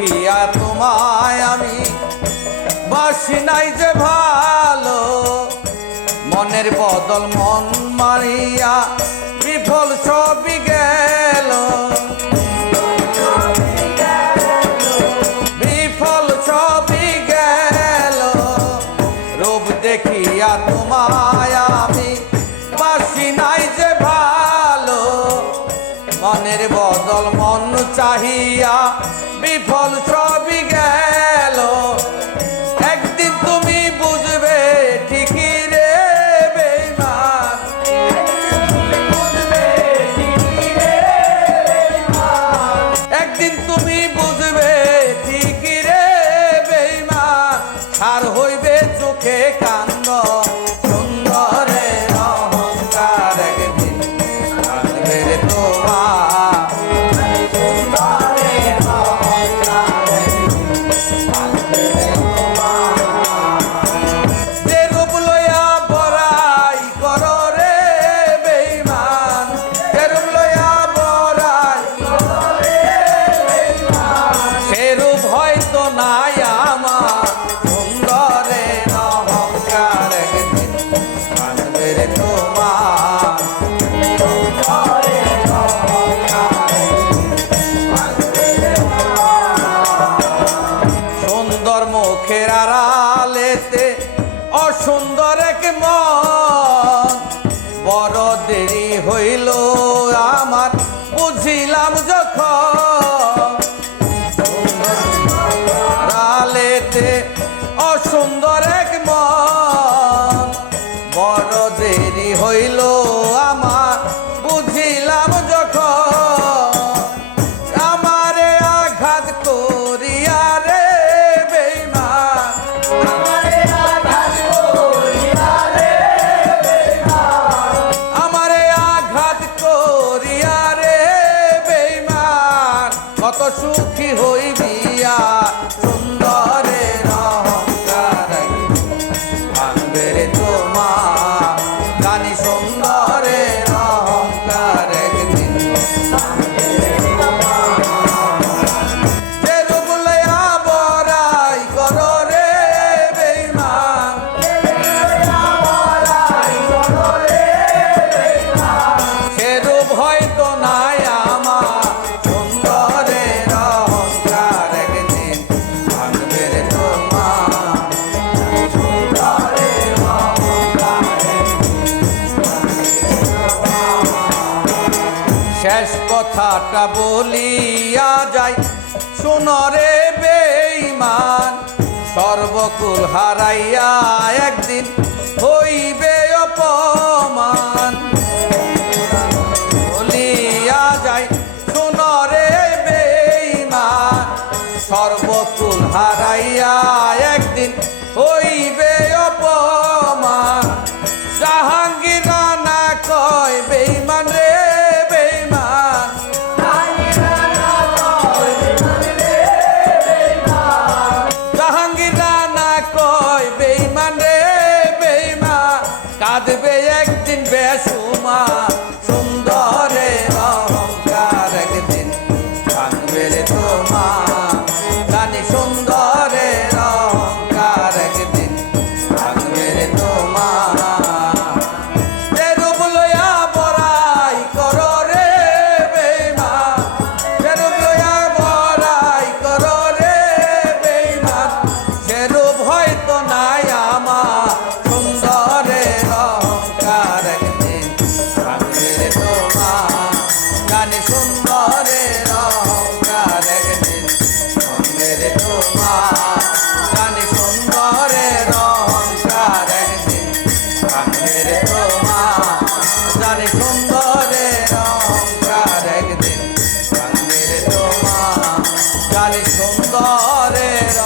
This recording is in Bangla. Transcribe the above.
দেখিয়া তোমায় আমি বাসি নাই যে ভালো, মনের বদল মন মারিয়া বিফল ছবি গেল, বিফল ছবি গেল। রূপ দেখিয়া তোমায় আমি বাসি নাই যে ভালো, মনের বদল মন চাহিয়া বিফল ছবি গেল। একদিন তুমি বুঝবে ঠিকই রে বেঈমান, একদিন তুমি বুঝবে ঠিকই রে বেঈমান। আর হইবে চোখে কান্দ সুন্দরের অহংকার, একদিন কাঁদবে রে তোমার। যে রূপ লইয়া বড়াই করো রে বেঈমান, যে রূপ লইয়া বড়াই সে রূপ হয়তো নাই আমার সুন্দরের অহংকার, একদিন কাঁদবে রে তোমার। সুন্দর মুখের আড়ালেতে অসুন্দর এক মন, বড় দেরি হইল আমার বুঝিলাম যখন। আড়ালেতে অসুন্দর এক মন, বড় দেরি হইল আমার বুঝিলাম যখন। আমারে আঘাত করিয়া রে বেঈমান, আমারে আঘাত করিয়া রে বেঈমান, আমারে আঘাত করিয়া রে বেঈমান। কত সুখী হইবিয়া সুন্দরের অহংকার, ভাঙবে রে তোমার। জানি সুন্দরের অহংকার একদিন যে রূপ লইয়া বড়াই করো রে বেঈমান, সে রূপ হয়তো নাই আমার সুন্দরের অহংকার, একদিন ভাঙবে রে তোমার। শেষ কথাটা বলিয়া যাই শোনো রে বেঈমান, সর্বকুল হারাইয়া একদিন হইবে অপমান। বলিয়া যাই শোনো রে বেঈমান, সর্বকুল হারাইয়া একদিন হইবে অপমান। জাহাঙ্গীর রানা কয় বেঈমান রে বেঈমান, জাহাঙ্গীর রানা কয় বেঈমান রে বেঈমান। কাঁদবে একদিন বেসুমার সুন্দরের অহংকার, একদিন কাঁদবে রে তোমার। জানি সুন্দরের অহংকার, একদিন কাঁদবে রে তোমার। যে রূপ লইয়া বড়াই করো রে বেঈমান, যে রূপ লইয়া বড়াই করো রে বেঈমান, সে রূপ হয়তো নাই আমার সুন্দরের অহংকার, একদিন কাঁদবে রে তোমার। জানি সুন্দরের অহংকার, একদিন কাঁদবে রে তোমার। জানি সুন্দরের অহংকার, একদিন কাঁদবে রে তোমার। জানি সুন্দরের অহংকার, একদিন কাঁদবে রে তোমার। জানি সুন্দরের